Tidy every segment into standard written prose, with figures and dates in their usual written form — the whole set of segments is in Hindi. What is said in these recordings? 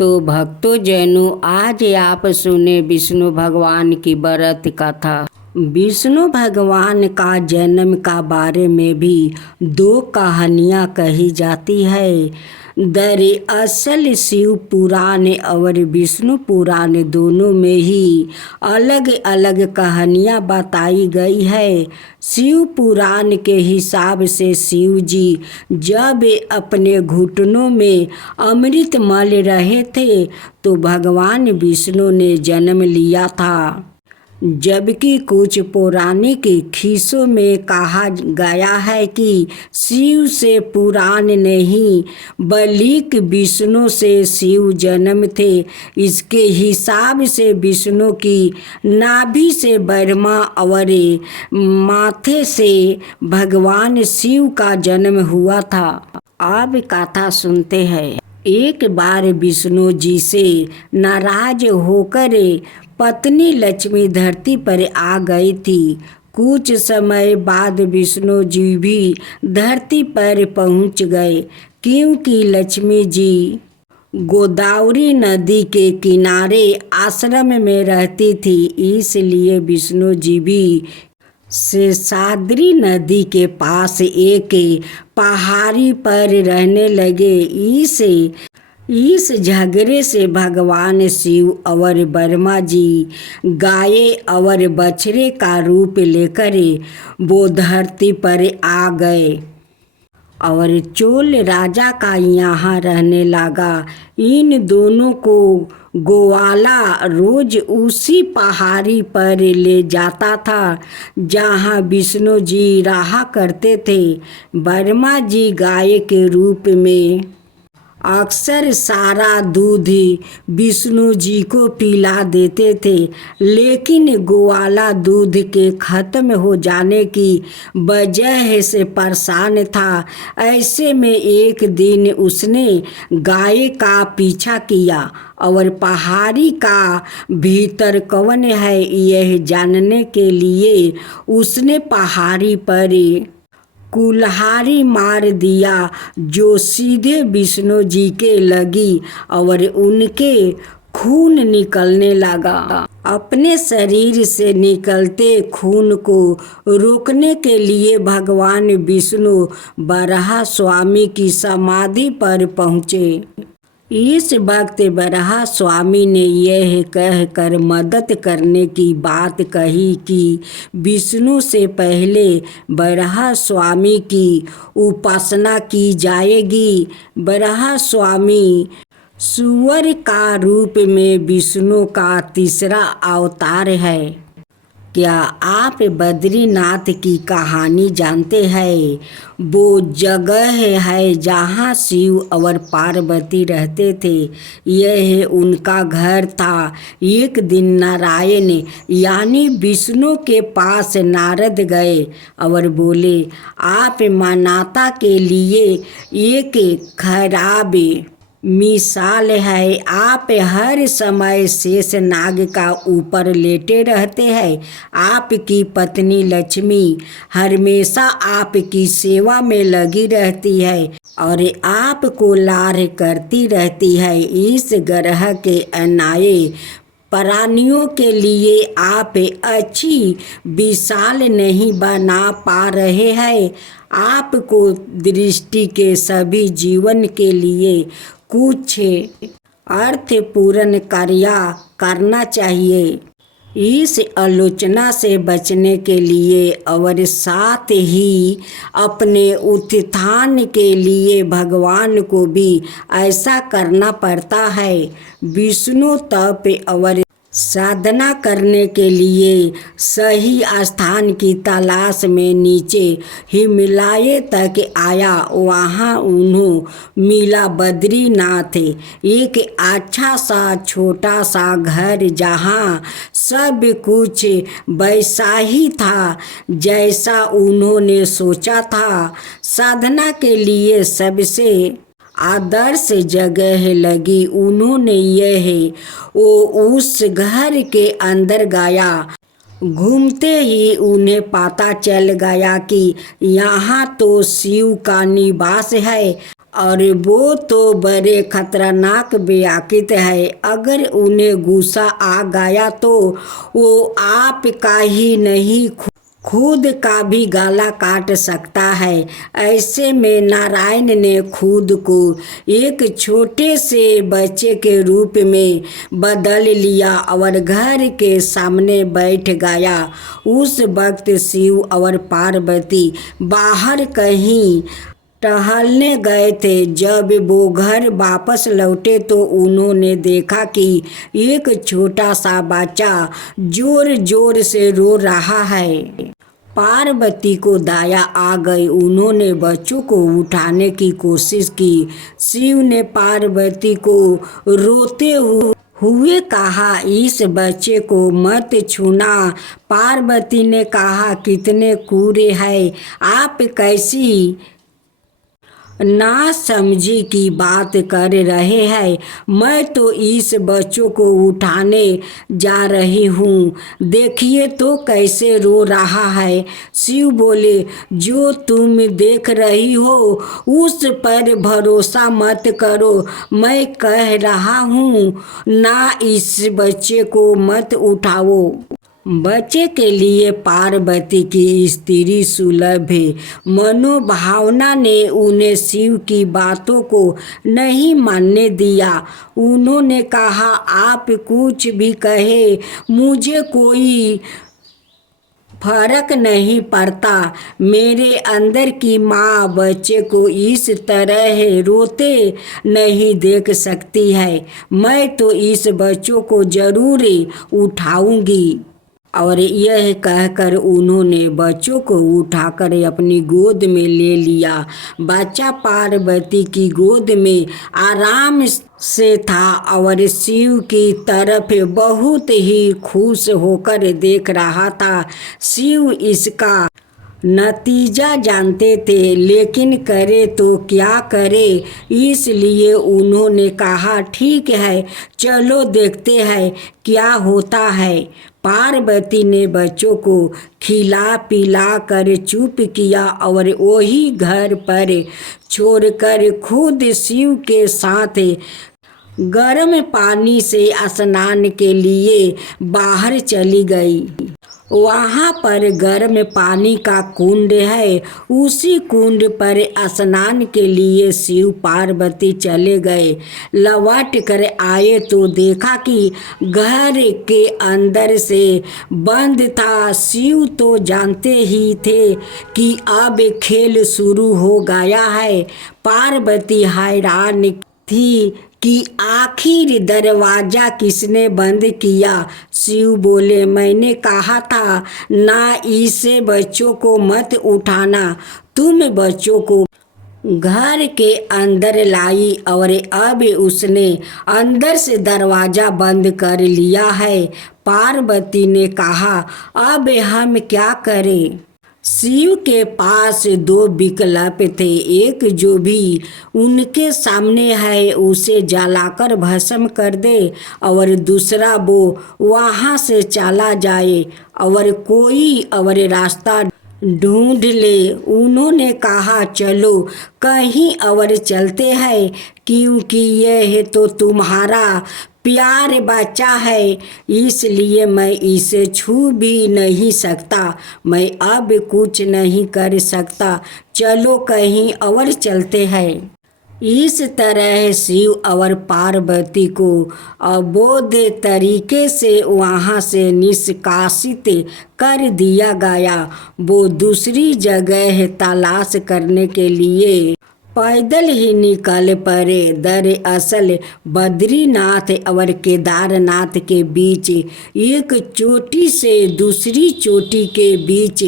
तो भक्तों जैनों, आज आप सुने विष्णु भगवान की व्रत कथा। विष्णु भगवान का जन्म का बारे में भी दो कहानियाँ कही जाती है। दरअसल शिव पुराण और विष्णु पुराण दोनों में ही अलग अलग कहानियाँ बताई गई है। शिव पुराण के हिसाब से शिव जी जब अपने घुटनों में अमृत मल रहे थे तो भगवान विष्णु ने जन्म लिया था, जबकि कुछ पौराणिक खिस्सों में कहा गया है कि शिव से पुराण नहीं बल्कि विष्णु से शिव जन्म थे। इसके हिसाब से विष्णु की नाभि से ब्रह्मा और माथे से भगवान शिव का जन्म हुआ था। अब कथा सुनते हैं। एक बार विष्णु जी से नाराज होकर पत्नी लक्ष्मी धरती पर आ गई थी। कुछ समय बाद विष्णु जी भी धरती पर पहुंच गए, क्योंकि लक्ष्मी जी गोदावरी नदी के किनारे आश्रम में रहती थी। इसलिए विष्णु जी भी शेषाद्री नदी के पास एक पहाड़ी पर रहने लगे। इस झगड़े से भगवान शिव और ब्रह्मा जी गाय और बछड़े का रूप लेकर वो धरती पर आ गए और चोल राजा का यहाँ रहने लगा। इन दोनों को गोवाला रोज उसी पहाड़ी पर ले जाता था जहाँ विष्णु जी रहा करते थे। ब्रह्मा जी गाय के रूप में अक्सर सारा दूध विष्णु जी को पिला देते थे, लेकिन गोवाला दूध के खत्म हो जाने की वजह से परेशान था। ऐसे में एक दिन उसने गाय का पीछा किया और पहाड़ी का भीतर कौन है यह जानने के लिए उसने पहाड़ी पर कुल्हाड़ी मार दिया, जो सीधे विष्णु जी के लगी और उनके खून निकलने लगा। अपने शरीर से निकलते खून को रोकने के लिए भगवान विष्णु वराह स्वामी की समाधि पर पहुँचे। इस वक्त वराह स्वामी ने यह कहकर मदद करने की बात कही कि विष्णु से पहले वराह स्वामी की उपासना की जाएगी। वराह स्वामी सूअर का रूप में विष्णु का तीसरा अवतार है। क्या आप बद्रीनाथ की कहानी जानते हैं? वो जगह है जहाँ शिव और पार्वती रहते थे। यह उनका घर था। एक दिन नारायण यानी विष्णु के पास नारद गए और बोले, आप मानवता के लिए एक खराब मिसाल है। आप हर समय शेष नाग का ऊपर लेटे रहते हैं। आपकी पत्नी लक्ष्मी हमेशा आपकी सेवा में लगी रहती है और आपको लाड करती रहती है। इस ग्रह के अन्य प्राणियों के लिए आप अच्छी विशाल नहीं बना पा रहे हैं। आपको दृष्टि के सभी जीवन के लिए कुछ अर्थपूर्ण कार्य करना चाहिए। इस आलोचना से बचने के लिए और साथ ही अपने उत्थान के लिए भगवान को भी ऐसा करना पड़ता है। विष्णु तप और साधना करने के लिए सही स्थान की तलाश में नीचे हिमालय तक आया। वहाँ उन्हें मिला बद्रीनाथ, एक अच्छा सा छोटा सा घर जहाँ सब कुछ वैसा ही था जैसा उन्होंने सोचा था। साधना के लिए सबसे आदर्श जगह लगी उन्होंने उस घर के अंदर गया। घूमते ही उन्हें पता चल गया कि यहाँ तो शिव का निवास है और वो तो बड़े खतरनाक बेअक्ल है। अगर उन्हें गुस्सा आ गया तो वो आपका ही नहीं खुद का भी गला काट सकता है। ऐसे में नारायण ने खुद को एक छोटे से बच्चे के रूप में बदल लिया और घर के सामने बैठ गया। उस वक्त शिव और पार्वती बाहर कहीं टहलने गए थे। जब वो घर वापस लौटे तो उन्होंने देखा कि एक छोटा सा बच्चा जोर जोर से रो रहा है। पार्वती को दया आ गई। उन्होंने बच्चों को उठाने की कोशिश की। शिव ने पार्वती को रोते हुए कहा, इस बच्चे को मत छूना। पार्वती ने कहा, कितने कूड़े हैं आप, कैसी ना समझी की बात कर रहे हैं। मैं तो इस बच्चों को उठाने जा रही हूँ, देखिए तो कैसे रो रहा है। शिव बोले, जो तुम देख रही हो उस पर भरोसा मत करो। मैं कह रहा हूँ ना, इस बच्चे को मत उठाओ। बच्चे के लिए पार्वती की स्त्री सुलभ मनोभावना ने उन्हें शिव की बातों को नहीं मानने दिया। उन्होंने कहा, आप कुछ भी कहे मुझे कोई फर्क नहीं पड़ता। मेरे अंदर की माँ बच्चे को इस तरह रोते नहीं देख सकती है। मैं तो इस बच्चों को जरूर उठाऊंगी। और यह कहकर उन्होंने बच्चों को उठाकर अपनी गोद में ले लिया। बच्चा पार्वती की गोद में आराम से था और शिव की तरफ बहुत ही खुश होकर देख रहा था। शिव इसका नतीजा जानते थे, लेकिन करे तो क्या करे, इसलिए उन्होंने कहा, ठीक है चलो देखते हैं क्या होता है। पार्वती ने बच्चों को खिला पिला कर चुप किया और वही घर पर छोड़कर खुद शिव के साथ गर्म पानी से स्नान के लिए बाहर चली गई। वहाँ पर गर्म पानी का कुंड है। उसी कुंड पर स्नान के लिए शिव पार्वती चले गए। लौट कर आए तो देखा कि घर के अंदर से बंद था। शिव तो जानते ही थे कि अब खेल शुरू हो गया है। पार्वती हैरान थी कि आखिर दरवाजा किसने बंद किया। शिव बोले, मैंने कहा था ना, इसे बच्चों को मत उठाना। तुम बच्चों को घर के अंदर लाई और अब उसने अंदर से दरवाजा बंद कर लिया है। पार्वती ने कहा, अब हम क्या करें। शिव के पास दो विकल्प थे। एक जो भी उनके सामने है उसे जलाकर भस्म कर दे और दूसरा वो वहाँ से चला जाए और कोई और रास्ता ढूंढ ले। उन्होंने कहा, चलो कहीं और चलते हैं, क्योंकि यह तो तुम्हारा प्यार बच्चा है, इसलिए मैं इसे छू भी नहीं सकता। मैं अब कुछ नहीं कर सकता, चलो कहीं और चलते हैं। इस तरह शिव और पार्वती को अबोध तरीके से वहाँ से निष्कासित कर दिया गया। वो दूसरी जगह तलाश करने के लिए पैदल ही निकल पड़े। दरअसल बद्रीनाथ और केदारनाथ के बीच एक चोटी से दूसरी चोटी के बीच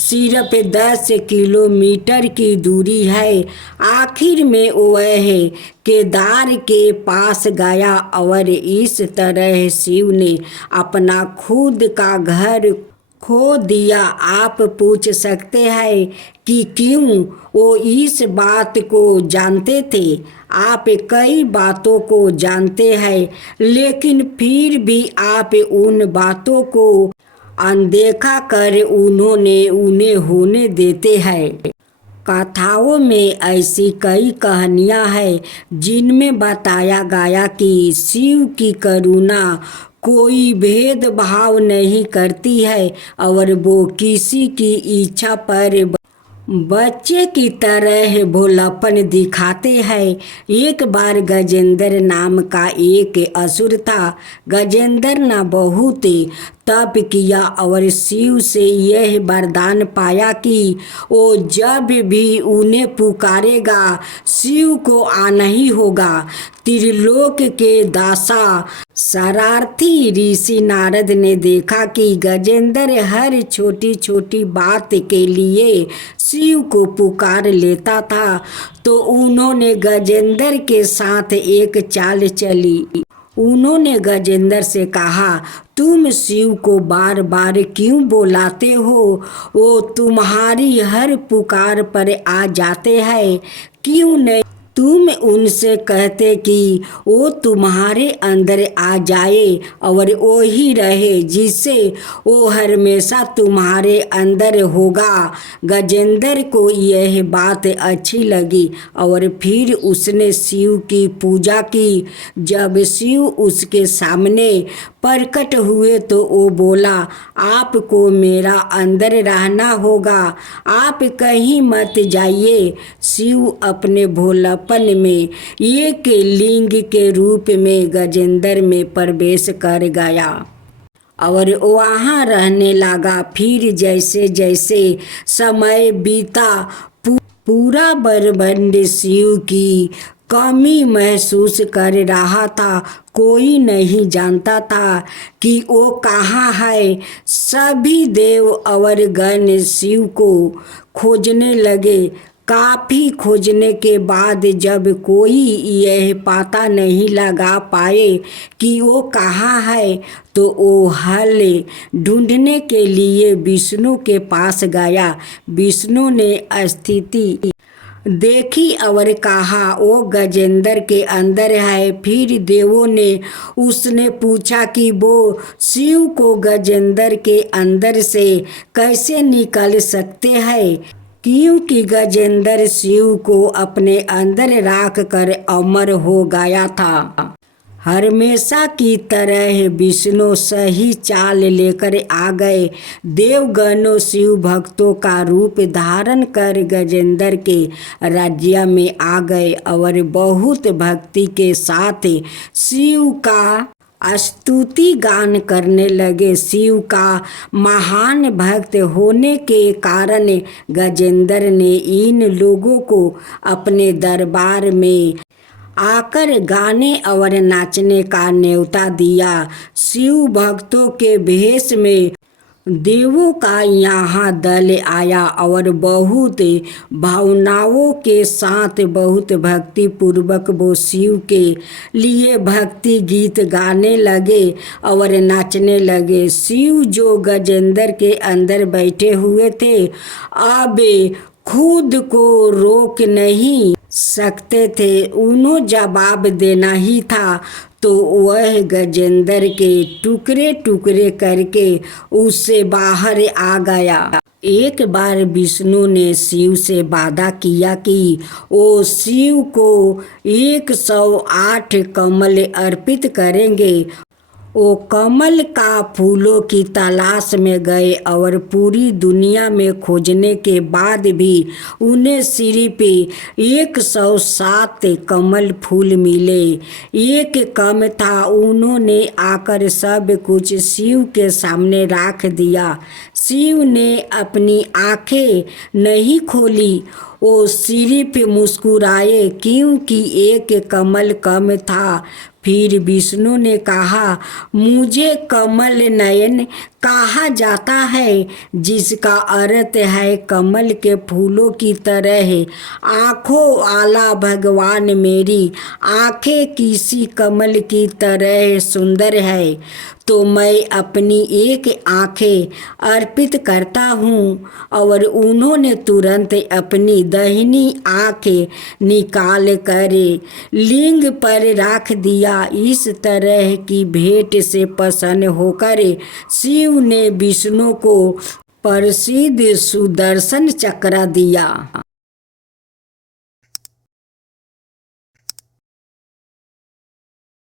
सिर्फ 10 किलोमीटर की दूरी है। आखिर में वह केदार के पास गया और इस तरह शिव ने अपना खुद का घर खो दिया। आप पूछ सकते हैं कि क्यों। वो इस बात को जानते थे। आप कई बातों को जानते हैं, लेकिन फिर भी आप उन बातों को अनदेखा कर उन्हें होने देते हैं। कथाओं में ऐसी कई कहानियाँ हैं जिनमें बताया गया कि शिव की करुणा कोई भेदभाव नहीं करती है और वो किसी की इच्छा पर बच्चे की तरह भोलापन दिखाते हैं। एक बार गजेंद्र नाम का एक असुर था। गजेंद्र ने बहुत तप किया और शिव से यह वरदान पाया कि वो जब भी उन्हें पुकारेगा शिव को आना ही होगा। त्रिलोक के दासा शरारती ऋषि नारद ने देखा कि गजेंद्र हर छोटी छोटी बात के लिए शिव को पुकार लेता था, तो उन्होंने गजेंद्र के साथ एक चाल चली। उन्होंने गजेंद्र से कहा, तुम शिव को बार बार क्यों बुलाते हो? वो तुम्हारी हर पुकार पर आ जाते हैं। क्यों नहीं तुम उनसे कहते कि वो तुम्हारे अंदर आ जाए और वो ही रहे जिससे वो हमेशा तुम्हारे अंदर होगा। गजेंद्र को यह बात अच्छी लगी और फिर उसने शिव की पूजा की। जब शिव उसके सामने प्रकट हुए तो वो बोला, आपको मेरा अंदर रहना होगा, आप कहीं मत जाइए। शिव अपने भोलापन में एक लिंग के रूप में गजेंद्र में प्रवेश कर गया और वहाँ रहने लगा। फिर जैसे जैसे समय बीता पूरा ब्रह्मांड शिव की कमी महसूस कर रहा था। कोई नहीं जानता था कि वो कहाँ है। सभी देव और गण शिव को खोजने लगे। काफ़ी खोजने के बाद जब कोई यह पता नहीं लगा पाए कि वो कहाँ है, तो वो हल ढूंढने के लिए विष्णु के पास गया। विष्णु ने स्थिति देखी और कहा, वो गजेंद्र के अंदर है। फिर देवों ने उसने पूछा कि वो शिव को गजेंद्र के अंदर से कैसे निकाल सकते हैं, क्योंकि गजेंद्र शिव को अपने अंदर रख कर अमर हो गया था। हमेशा की तरह विष्णु सही चाल लेकर आ गए। देवगणों शिव भक्तों का रूप धारण कर गजेंद्र के राज्य में आ गए और बहुत भक्ति के साथ शिव का स्तुति गान करने लगे। शिव का महान भक्त होने के कारण गजेंद्र ने इन लोगों को अपने दरबार में आकर गाने और नाचने का न्योता दिया। शिव भक्तों के भेष में देवों का यहाँ दल आया और बहुत भावनाओं के साथ बहुत भक्ति पूर्वक वो शिव के लिए भक्ति गीत गाने लगे और नाचने लगे। शिव जो गजेंद्र के अंदर बैठे हुए थे, अब खुद को रोक नहीं सकते थे, उन्हें जवाब देना ही था। तो वह गजेंद्र के टुकड़े टुकड़े करके उससे बाहर आ गया। एक बार विष्णु ने शिव से वादा किया कि वो शिव को 108 कमल अर्पित करेंगे। वो कमल का फूलों की तलाश में गए और पूरी दुनिया में खोजने के बाद भी उन्हें सिर्फ 107 कमल फूल मिले। एक कम था। उन्होंने आकर सब कुछ शिव के सामने रख दिया। शिव ने अपनी आंखें नहीं खोली, वो सिर्फ मुस्कुराए क्योंकि एक कमल कम था। फिर विष्णु ने कहा, मुझे कमल नयन कहा जाता है, जिसका अर्थ है कमल के फूलों की तरह आँखों वाला भगवान। मेरी आँखें किसी कमल की तरह सुंदर है, तो मैं अपनी एक आँखें अर्पित करता हूँ। और उन्होंने तुरंत अपनी दाहिनी आँखें निकाल कर लिंग पर रख दिया। इस तरह की भेंट से प्रसन्न होकर शिव ने विष्णु को प्रसिद्ध सुदर्शन चक्र दिया।